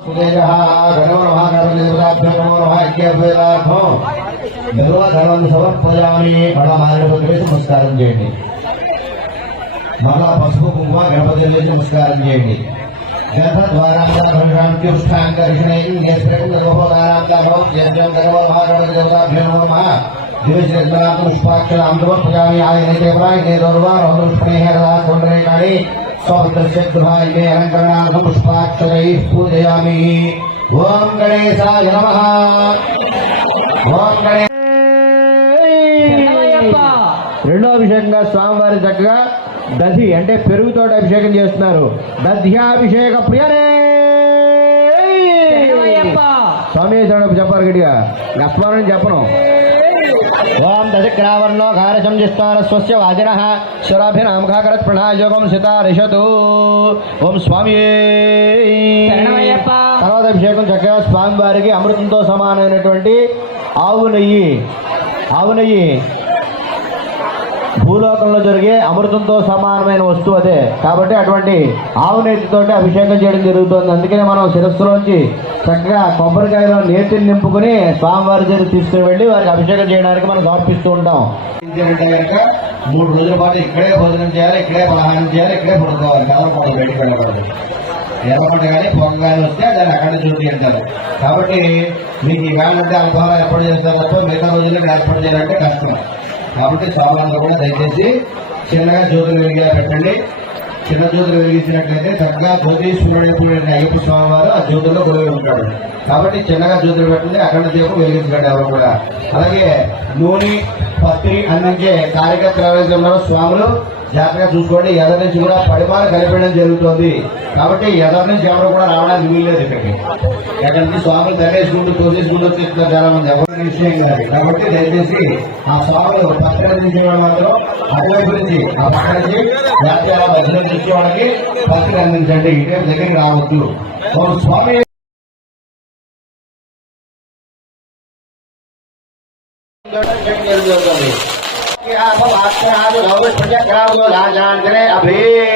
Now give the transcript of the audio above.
సుతేజః గణో నమః గణపతిదేవతాభ్యో నమో నమః యజ్ఞోపేతార్థం బిల్వదళం సమర్పయామి మళ్ళా మారేడుపతి వేసి నమస్కారం చేయండి మళ్ళా పసుపు కుంకుమ గణపతి వేసి నమస్కారం చేయండి పూజయామి. ఓం గణేశాయ నమ. ఓం గణేశ రెండో అభిషేకంగా స్వామివారి చక్కగా దధి అంటే పెరుగుతోటి అభిషేకం చేస్తున్నారు. దధ్యాభిషేక ప్రియనే స్వామి చెప్పాలి గట్టిగా? గస్వారం చెప్పను. ఓం దశక్రావర్ణో కారశం జిస్తార స్వస్య వాదిన శరాభినామఘాకర ప్రణాయోగం సితారిషతు ఓం స్వామి. తర్వాత అభిషేకం చక్కగా స్వామి వారికి అమృతంతో సమానమైనటువంటి ఆవు నెయ్యి. ఆవు నెయ్యి. భూలోకంలో జరిగే అమృతంతో సమానమైన వస్తువు అదే. కాబట్టి అటువంటి ఆవు నేతితోటి అభిషేకం చేయడం జరుగుతుంది. అందుకనే మనం శిరస్సులోంచి చక్కగా కొబ్బరికాయలో నేతిని నింపుకుని స్వామివారి దగ్గర తీసుకుని వెళ్ళి వారికి అభిషేకం చేయడానికి మనం సమర్పిస్తూ ఉంటాం. మూడు రోజుల పాటు ఇక్కడే భోజనం చేయాలి ఇక్కడే పలహారం చేయాలి ఇక్కడే పడుకోవాలి ఎవరు బయటకు వెళ్ళకూడదు. కానీ పొగ కానీ వస్తే దాన్ని అక్కడ చూసి అంటారు కాబట్టి మీకు ఈ వేళంటే అల్పహారం ఏర్పాటు చేస్తారు తప్ప మిగతా రోజుల్లో ఏర్పాటు చేయాలంటే కష్టం. కాబట్టి సామాన్లు కూడా దయచేసి చిన్నగా జ్యోతులు వెలిగా పెట్టండి. చిన్న జ్యోతులు వెలిగించినట్లయితే చక్కగా జ్యోతిష్ఠుడైన అయ్యప్ప స్వామి వారు ఆ జ్యోతుల్లో గొడవ ఉంటాడు. కాబట్టి చిన్నగా జ్యోతులు పెట్టండి అఖండ దీపం వెలిగించకండి ఎవరు కూడా. అలాగే నూనె పత్రి అందించే కార్యకర్తలు స్వాములు జాగ్రత్తగా చూసుకోండి. ఎదరి నుంచి కూడా పరిమాణం కనిపించడం జరుగుతుంది. కాబట్టి ఎదరి నుంచి ఎవరు కూడా రావడానికి వీల్లేదు ఇక్కడికి. ఎక్కడి నుంచి స్వాములు ధరేసుకుంటూ తోసేసుకుంటూ వచ్చేస్తున్నారు చాలా మంది ఎవరి విషయం కాదు. కాబట్టి దయచేసి ఆ స్వాములు పక్కన నుంచి మాత్రం అటువైపు నుంచి ఆ పక్క నుంచి జాతీయ మధ్యలో నుంచి వాళ్ళకి పత్రిక అందించండి. ఇటువైపు దగ్గరికి రావద్దు. ఓ స్వామి! జరుగుతుంది आप आस्ते आज भव्य प्रजा कराओ लाजान करें अभी।